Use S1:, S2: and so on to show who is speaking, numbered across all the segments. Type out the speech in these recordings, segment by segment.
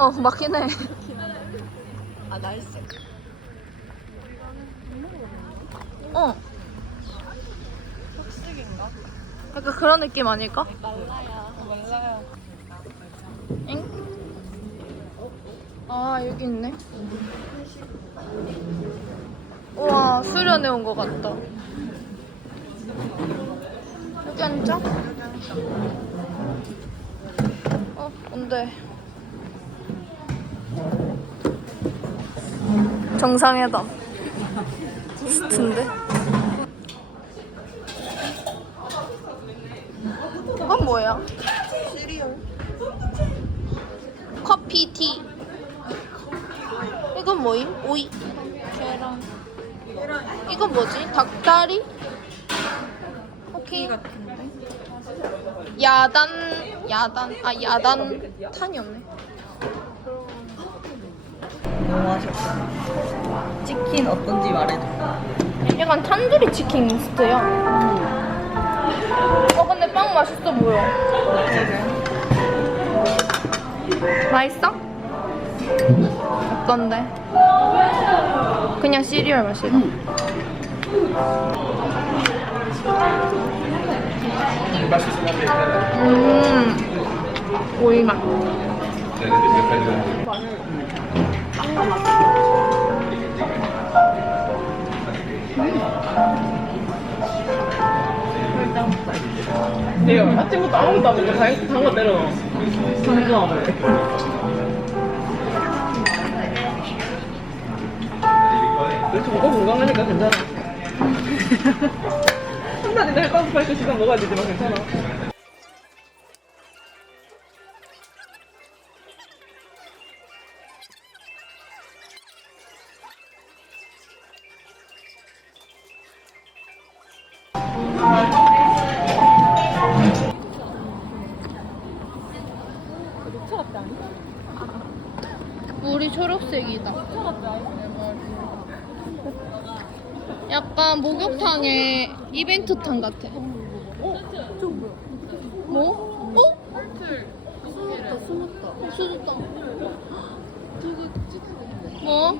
S1: 어 맞긴 해.
S2: 아 날씨.
S1: 어.
S2: 폭식인가?
S1: 약간 그런 느낌 아닐까?
S2: 말라야. 말라야.
S1: 엥? 아 여기 있네. 우와 수련회 온 것 같다. 여기 앉아. 어 뭔데? 정상회담. 스트인데? 이건?
S2: 시리얼.
S1: 커피, 티. 이건 뭐임? 오이.
S2: 계란.
S1: 이건 뭐지? 닭다리? 오케이. 야단, 야단, 아 야단 탄이 없네.
S2: 뭐 하셨어요? 치킨 어떤지 말해줘.
S1: 약간 탄두리 치킨 스트야. 어 근데 빵 맛있어 보여. 맛있어? 어떤데? 그냥 시리얼 맛이다. 음, 오이 맛.
S2: 내가 아침부터 아무것도 안 먹고 다- 단거 때려 넣어. 단거 안 먹어. 이렇게 먹어 건강하니까 괜찮아. 한 달인데 헬빵 파이크 시간 먹어야 되지만 괜찮아.
S1: 초록색이다. 약간 목욕탕의 이벤트탕 같아. 뭐? 어? 숨었다, 숨었다. 숨었다. 뭐?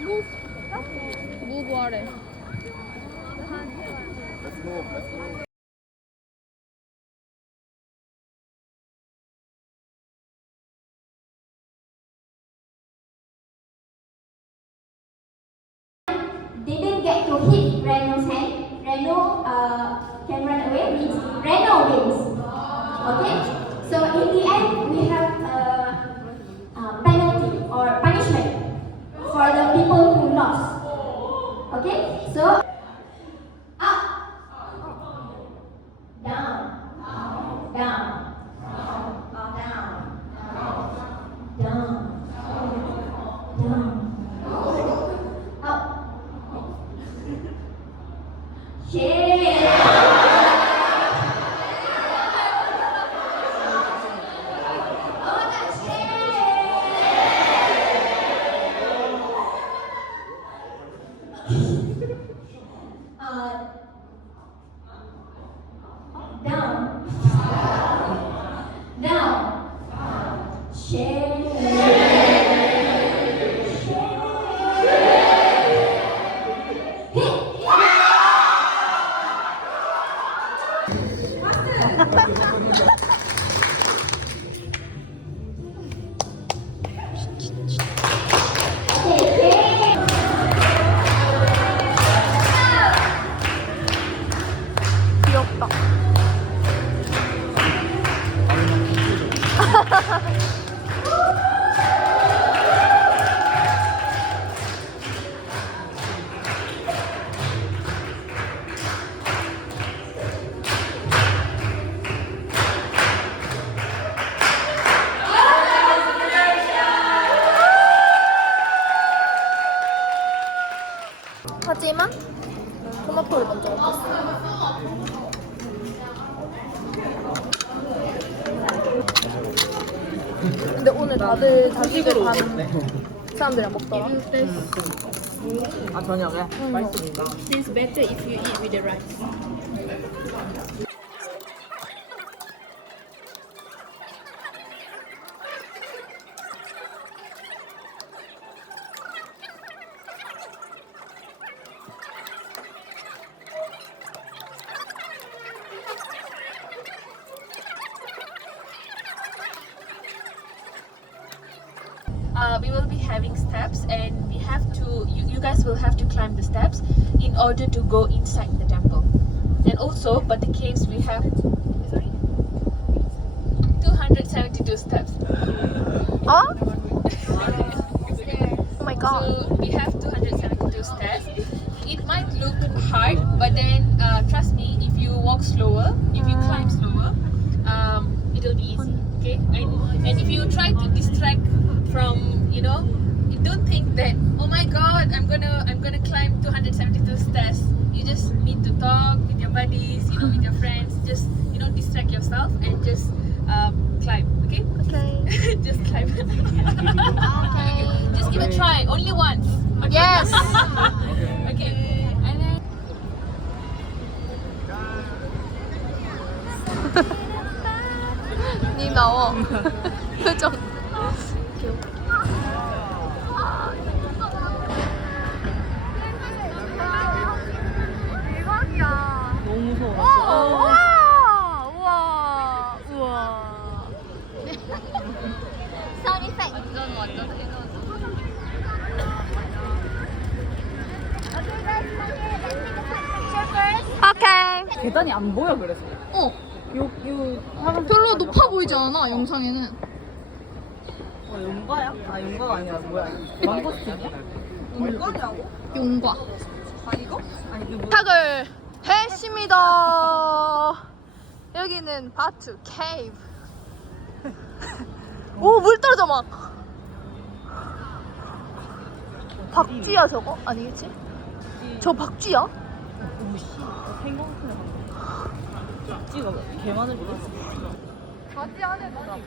S1: 무구
S3: hit Reno's hand, Reno uh, can run away, means Reno wins. Okay? So in the end,
S1: 사람들이랑 먹더라.
S2: 아 저녁에 맛있습니다.
S1: Tastes better if you eat with the rice.
S4: Okay and, and if you try to distract from you know you don't think that oh my god i'm gonna i'm gonna climb 272 steps you just need to talk with your buddies you know with your friends just you know distract yourself and just um, climb okay
S1: Okay.
S4: just climb Okay. just give it a try only once okay?
S1: Yes. 니 나와. 표정. 대박이야.
S2: 너무 무서워.
S1: 우와. 우와. 우와.
S5: Sound effect.
S1: 완전 완전 에너지. 오케이.
S2: 계단이 안 보여 그래서.
S1: 어.
S2: 요, 요,
S1: 별로 높아 보이지 않아 영상에는.
S2: 어, 용과야? 아, 용과가 아니라 뭐야? 망고스틴이야? 용과냐고?
S1: 용과.
S2: 아, 이거? 아니, 이거 뭐.
S1: 탁을 했습니다. 여기는 바투 케이브. 오, 물 떨어져 막. 박쥐야 저거? 아니겠지? 저 박쥐야?
S2: 오씨. 생강 찌가 개 많을 뻔
S1: 바지 안에 나. 어,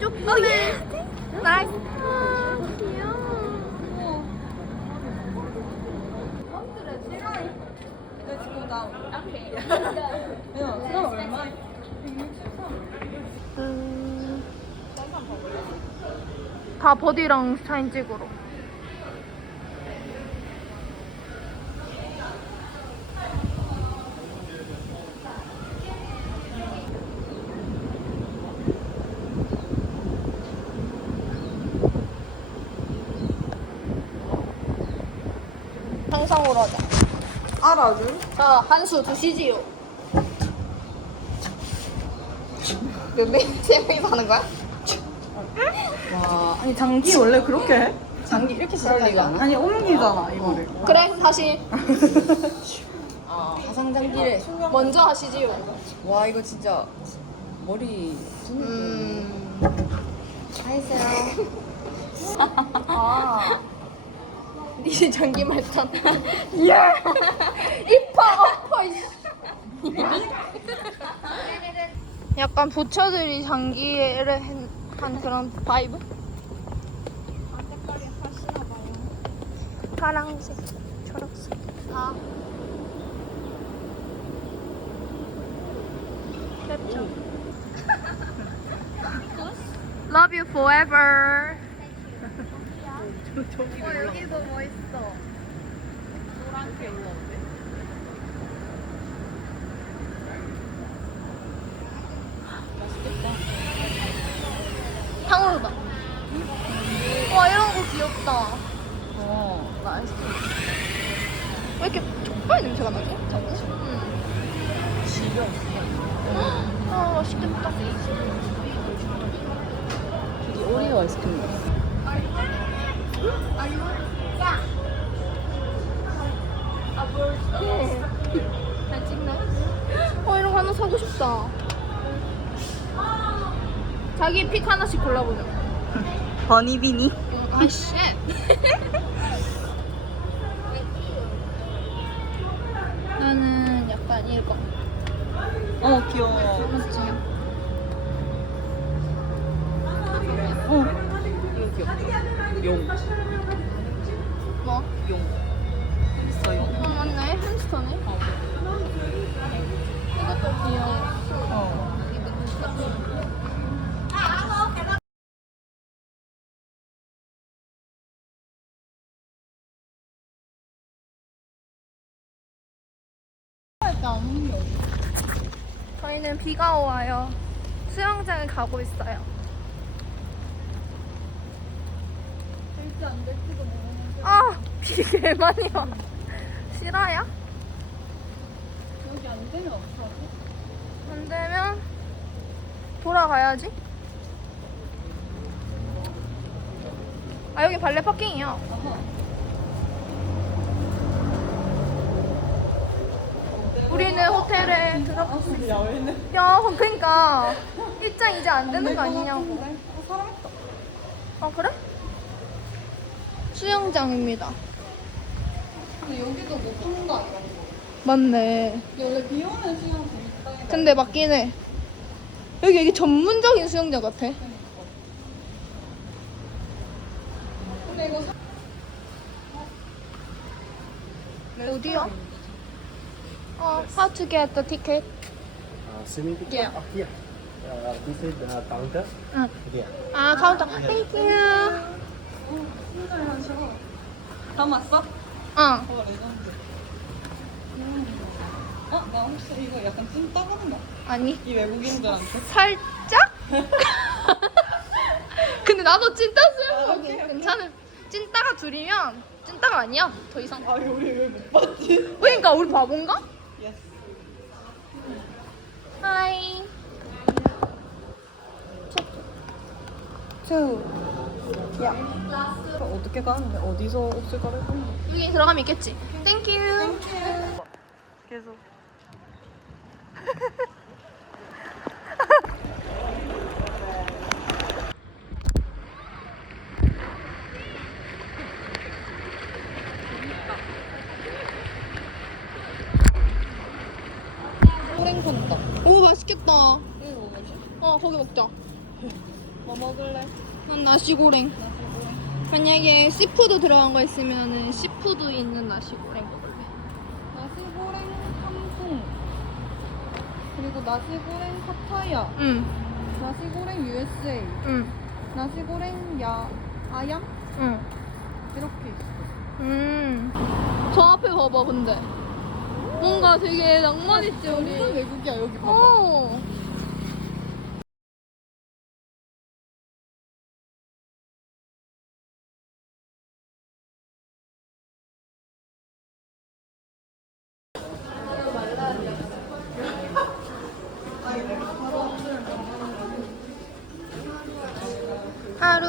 S1: 조금해. 나이스. 아, 귀여워. 음, 다 버디랑 사인 찍으러. 상상으로 하자.
S2: 알 아줄?
S1: 자, 한수 두시지요. 몇 명, 세 명이 사는 거야?
S2: 와, 아니, 장기 원래 그렇게 해?
S6: 장기 이렇게 시작하지 않아?
S2: 아니, 옮기잖아, 이거를.
S1: 그래, 다시.
S6: 아, 화상장기를.
S1: 먼저 하시지요.
S6: 와, 이거 진짜 머리.
S1: 음.
S6: 하이세요.
S1: 아. 니 장기 말탄. 야! 이파 아파, 이씨. 약간 부처들이 장기를 한- 한 그런 바이브? 파랑색, 초록색. 아. 랩죠. Love you forever. 어, 여기도 멋있어. 노란게 올라오네. 탕후루다. 와, 이런 거 귀엽다.
S6: 어, 나 아이스크림.
S1: 왜 이렇게 족발 냄새가 나지? 응.
S6: 지려.
S1: 아, 맛있겠다.
S6: 여기 오리오 아이스크림.
S1: 잘 찍나? 어 이런 거 하나 사고 싶다. 자기 픽 하나씩 골라보자.
S2: 버니비니.
S1: 아 씨. 나는 약간 이거.
S2: 어 귀여워.
S1: 맞지?
S2: 용.
S1: 뭐?
S2: 용. 있어 용.
S1: 어 맞네 햄스터네. 이것도 귀여워.
S2: 어.
S1: 저희는 비가 와요. 수영장을 가고 있어요. 아, 비 개 많이 와. 실화야?
S6: 여기 안 되면 어떡하지?
S1: 안 되면 돌아가야지. 아, 여기 발레 파킹이야. 우리는 호텔에 들어.
S2: 야외는.
S1: 야, 그러니까 입장 이제 안 되는 거 아니냐고. 아 그래? 수영장입니다.
S6: 근데 여기도 뭐 판다 이런 거.
S1: 맞네.
S6: 근데 원래 비 오는 시간 재밌다.
S1: 근데 맞긴 해. 여기 여기 전문적인 수영장 같아.
S6: 근데 이거 사...
S1: 어디야? 어, how to get the ticket?
S7: Uh, swimming pool?
S1: Yeah.
S7: Oh, here. Uh, this is the counter.
S1: 응.
S7: Here.
S1: 아, 카운터. Thank you.
S6: 하셔. 담았어?
S1: 어.
S6: 어 레전드. 음. 어? 나 혹시 이거 약간 찐 따가운가?
S1: 아니,
S6: 이 외국인들한테?
S1: 살짝? 근데 나도 찐따 쓰려고. 괜찮은. 찐따가 둘이면 찐따가 아니야. 더 이상.
S6: 아 우리 왜 못 봤지?
S1: 그러니까 우리 바본가?
S6: 예스.
S1: 하이.
S2: 투. 야. 어떻게 가는데? 어디서 옷을 갈아입는 거?
S1: 여기 들어가면 있겠지. 땡큐.
S2: 계속.
S6: 호랭 산다.
S1: 오 맛있겠다. 어 거기 먹자.
S6: 뭐 먹을래?
S1: 난 나시고랭. 만약에 씨푸드 들어간 거 있으면은 씨푸드 있는 나시고랭 먹을래.
S6: 나시고랭 탐풍. 그리고 나시고랭 파타야.
S1: 응,
S6: 나시고랭 USA.
S1: 응,
S6: 나시고랭 야 아얌
S1: 응.
S6: 이렇게 있어.
S1: 음. 저 앞에 봐봐 근데. 뭔가 되게 낭만 있지 우리.
S6: 완전 외국이야 여기 봐봐.
S1: 어.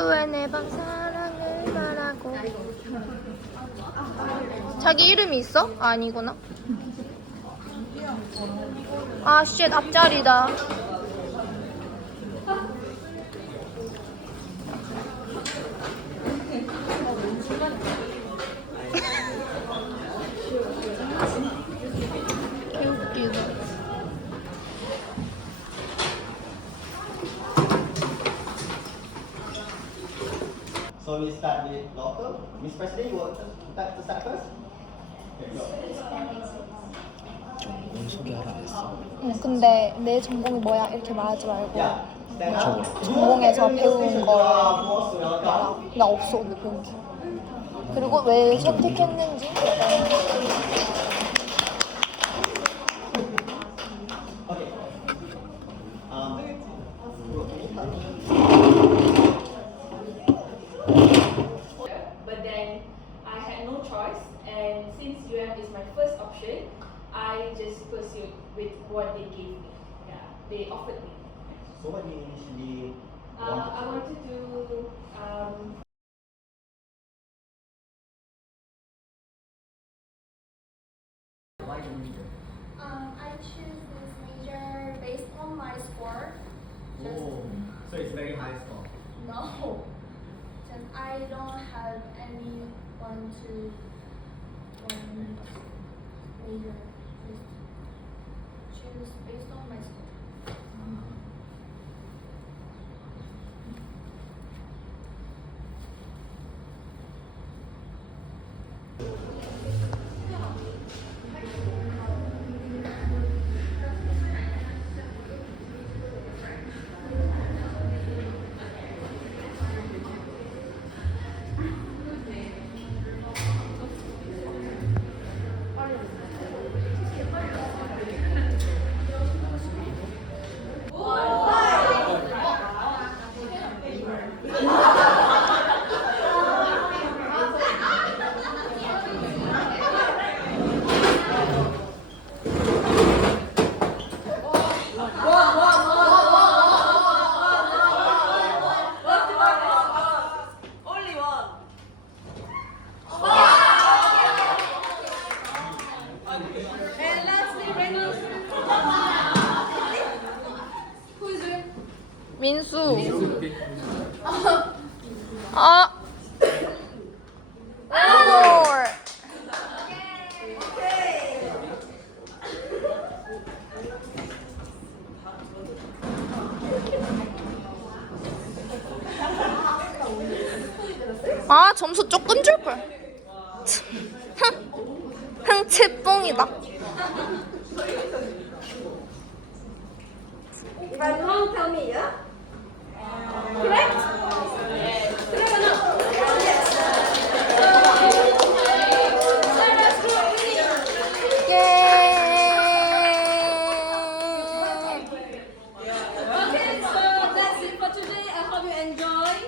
S1: 하루에 네번 사랑을 말하고? 자기 이름이 있어? 아, 아니구나. 아쉣 앞자리다
S7: So we start with local. Miss President, you want to start, to start first? Okay, go.
S8: 전공 소개하라 했어.
S1: 응, 근데 내 전공이 뭐야 이렇게 말하지 말고
S7: Yeah. Stand up.
S1: 전공에서 배운 걸
S7: Uh, most welcome.
S1: 말하. 나 없어 근데 배운 게. 그리고 왜 선택했는지
S4: they offered me.
S7: So what initially
S4: Uh. I want to
S1: do Why do you major? Um, I choose this major based on my score.
S5: Oh, so it's very high score. no, just I don't have anyone to major. Choose based on my score. 素。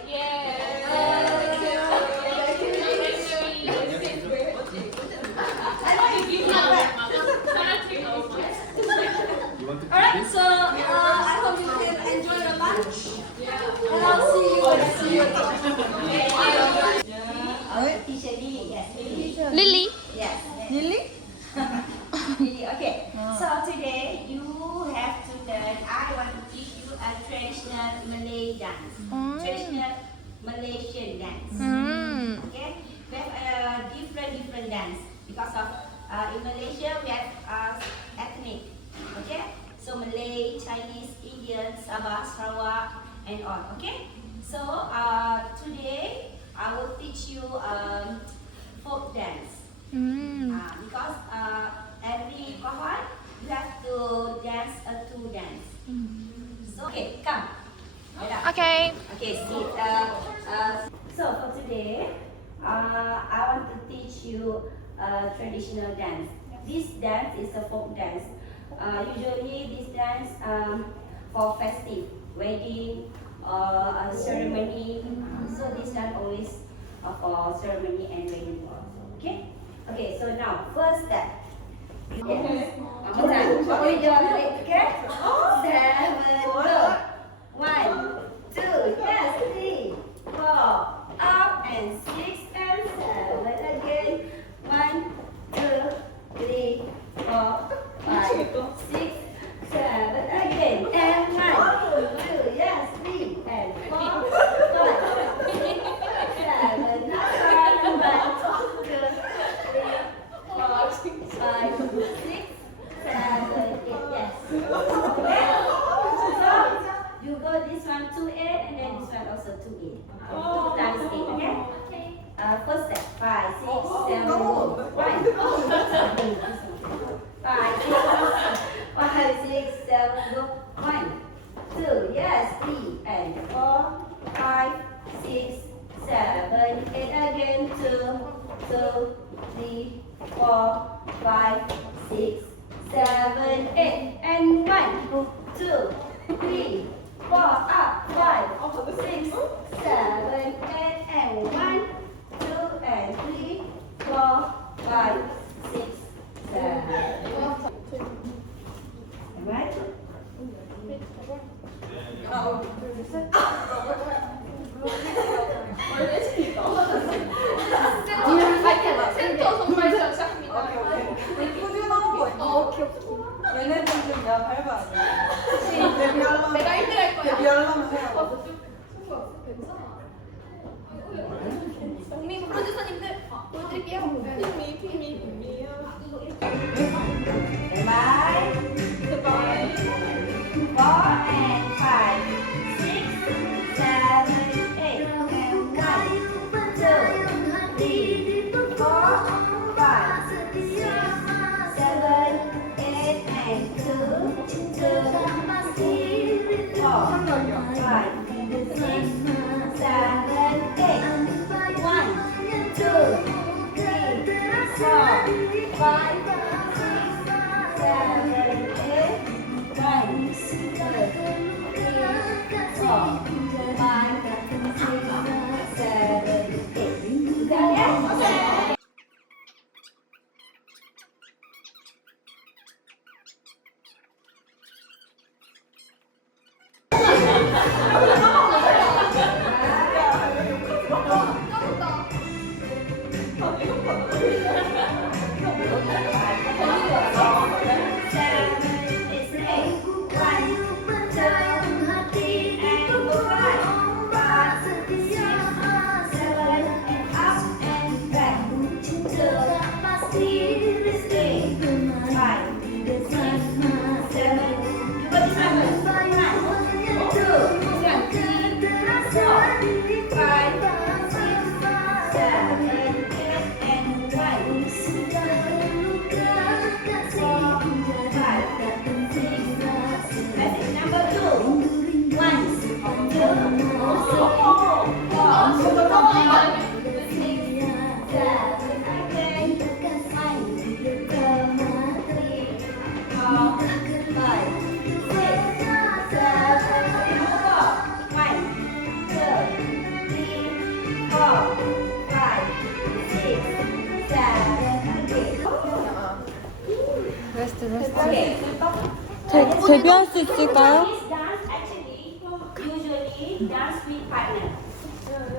S5: Yeah. and on, Okay. So uh, today I will teach you um, folk dance.
S1: Mm.
S5: Uh, because uh, every kohai you have to dance a two dance. Mm. So okay, come. Okay. Okay. Uh, uh, so for today, uh, I want to teach you uh, traditional dance. This dance is a folk dance. Uh, usually this dance um, for festive wedding, or a ceremony. Uh, so this dance always uh, for ceremony and wedding also. Okay. Okay. So now, first step. Yes. One more time. With okay? Seven, go. One, two, yes, three, four, up and six and seven again. One, two, three, four, five, six, seven again. And one, two, yes, three and four, five, six, seven. Now one, one, two, three, four, five, six, seven, eight. Yes. Okay. So you go this one two eight and then this one also two eight. Two times eight, okay? Uh, first step five, six, seven, one. Five, six, five, six, seven, go. One, two, yes, three, and four, five, six, seven, eight again. Two, two, three, four, five, six, seven, eight, and one, two, three, four, up, five, six, seven, eight, and one, two, and three, four, five, six, seven. Right?
S1: 센터
S2: oh. Oh. 데,
S6: 데뷔할 수 있을까요?
S5: This dance actually usually dance with partner.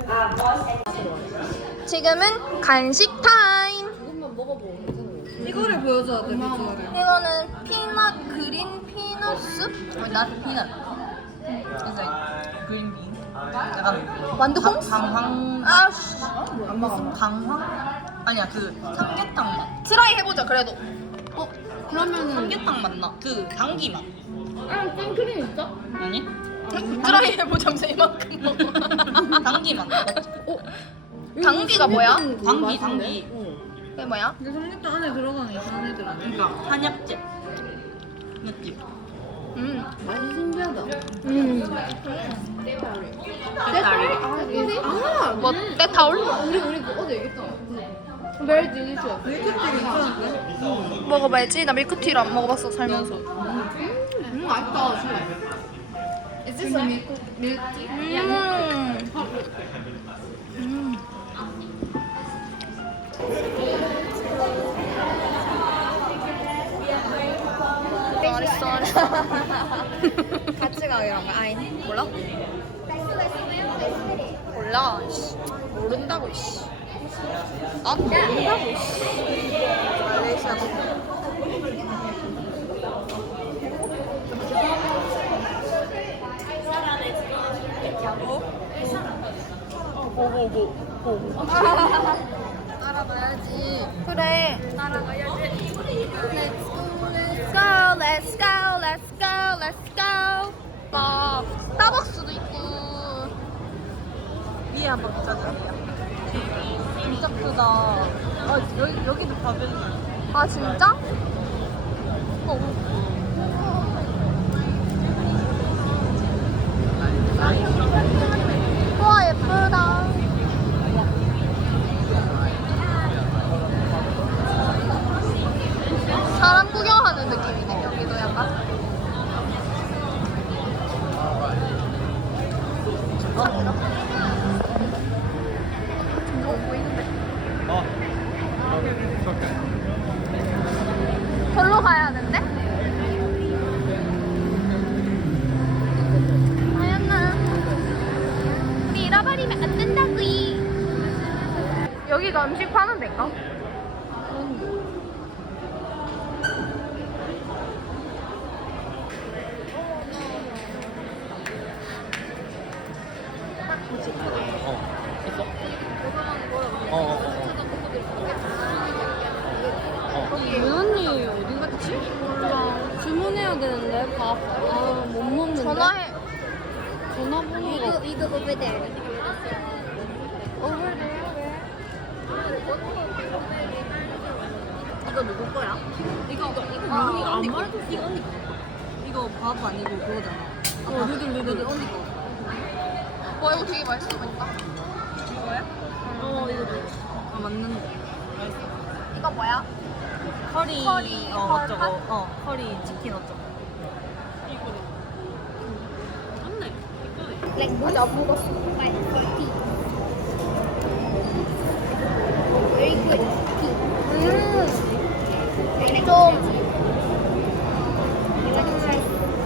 S5: Uh, boys and
S1: 지금은 간식 타임.
S6: 이거를 보여줘야 돼, 비주얼을.
S1: 이거는 피넛 그린 피넛 숲?
S2: 어, 나도 피넛. Green bean. 약간
S1: 완두콩스?
S2: 강황.
S1: 아, 씨.
S2: 안 먹어. 강황? 아니야 그 삼계탕 맛.
S1: 트라이 해보자 그래도. 어, 그러면은
S2: 삼계탕 맛 나. 그 당기 맛.
S1: 아, 생크림 있어?
S2: 아니?
S1: 트라이 해보자면서 이만큼 먹어.
S2: 당기 맛. 맞지?
S1: 당귀가 뭐야?
S2: 당기 당기.
S1: 그게 뭐야?
S6: 근데 삼계탕 안에 들어가는 이상한 애들 아니야?
S2: 그러니까 한약재. 느낌.
S1: 음.
S2: 음. 깨다리.
S1: 뭐, 때타올?
S6: 밀크티 괜찮은데?
S1: 먹어봐야지. 나 밀크티를 안 먹어봤어, 살면서. 음. 음. 잘했어, 잘했어. 같이 가, 이런 거. 아이, 몰라? 몰라, 씨. 모른다고, 씨. 아, 모른다고, 씨. 말레이시아 따라가야지. 그래. 따라가야지. Let's go, let's go, let's go, let's go. 나 스타벅스도 있고.
S2: 위에 한번 보자 저기야. 진짜 크다. 아 여기 여기도 파벨리.
S1: 아 진짜? 어. 우와 Thank you.
S2: 이거 이거 안 말도 이거 언니 거. 이거 밥 아니고 그거잖아. 어, 누들 누들 언니 거.
S1: 와 이거 되게 맛있어 보인다.
S2: 어, 이거? 아 맞는데.
S1: 이거 뭐야?
S2: 커리.
S1: 커리,
S2: 어,
S1: 컬
S2: 어쩌고.
S1: 팥?
S2: 어, 커리 치킨 어쩌고.
S3: Like but for tea. Very good tea.
S1: 음 좀
S3: You want to try?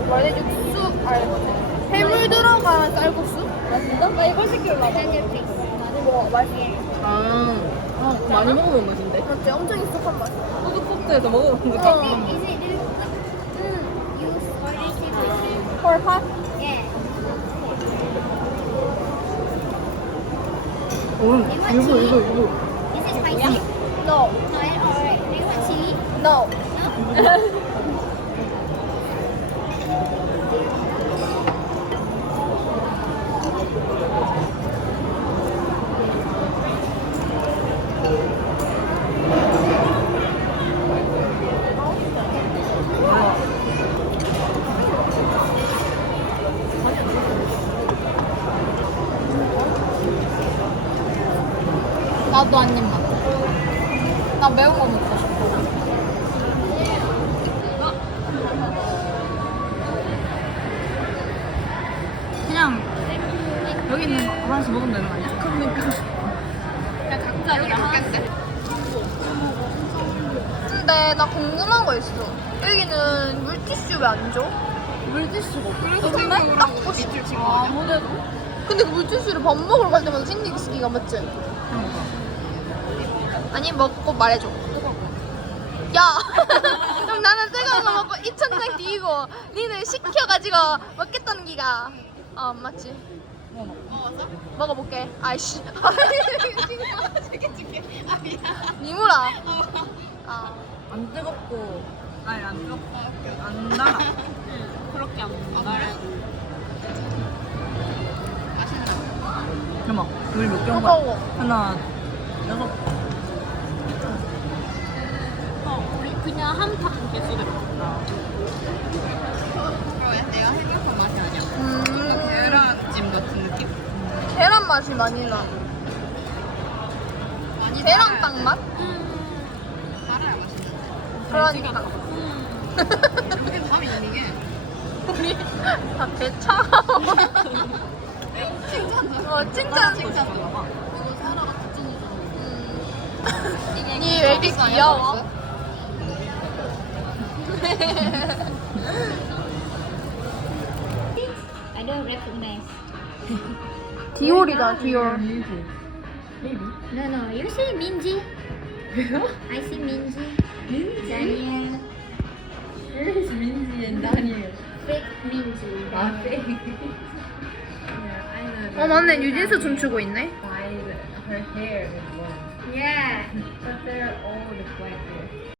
S1: 원래 육수 아니 해물 들어간 쌀국수? 맛있다? 나 이걸
S3: place.
S1: 뭐 맛있어?
S2: 아, 아, 많이 먹으면 맛인데?
S1: 맞지? 엄청 익숙한 맛.
S3: Mm. You order seafood.
S1: 헐팥?
S3: Yeah.
S2: 응, 이거, 이거, 이거.
S1: No.
S3: No, eh? alright. Do you want chili?
S1: No. 나도 한 입만. 나 매운 거 먹고 싶어.
S2: 그냥 여기 있는 거 하나씩 먹으면 되는 거 아니야?
S1: 근데 나 궁금한 거 있어. 여기는 물티슈 왜 안 줘?
S2: 물티슈가
S1: 그래서 생각하고 밑줄 치고 아무래도. 근데 그 물티슈를 밥 먹으러 갈 때마다 챙기기가 맞지? 아니 먹고 말해줘. 야, 그럼 나는 뜨거운 거 먹고 이 천장 뒤고 니는 시켜가지고 먹겠다는 기가. 어 맞지? 먹었어? 먹어볼게. 아이씨. 니무라. 아.
S2: 안 뜨겁고 아니 안 뜨겁고 안 달아 그렇게 안 맛있나? 물몇 개인 거야?
S1: 뜨거워.
S2: 하나 여섯
S1: 음,
S2: 계란찜 같은 느낌?
S1: 계란 맛이 많이 나. 계란 빵 맛?
S6: 달아야 맛있는데.
S1: 그러니까.
S6: 우리 밤이 있는 게.
S1: 우리 다 개차가워. 어, 칭찬.
S6: 칭찬. 이거 사라가 찐이잖아.
S1: 니왜 이렇게 귀여워?
S3: I don't recognize.
S1: 디올이다, 디올.
S3: No, no. You see Minji? I see Minji. Daniel.
S2: Where is Minzy and Daniel?
S3: Fake Minji.
S2: 아, fake.
S1: 어, 맞네. 유진수 춤추고 있네.
S2: dyed her hair with blonde.
S3: Yeah.
S2: But they're all hair.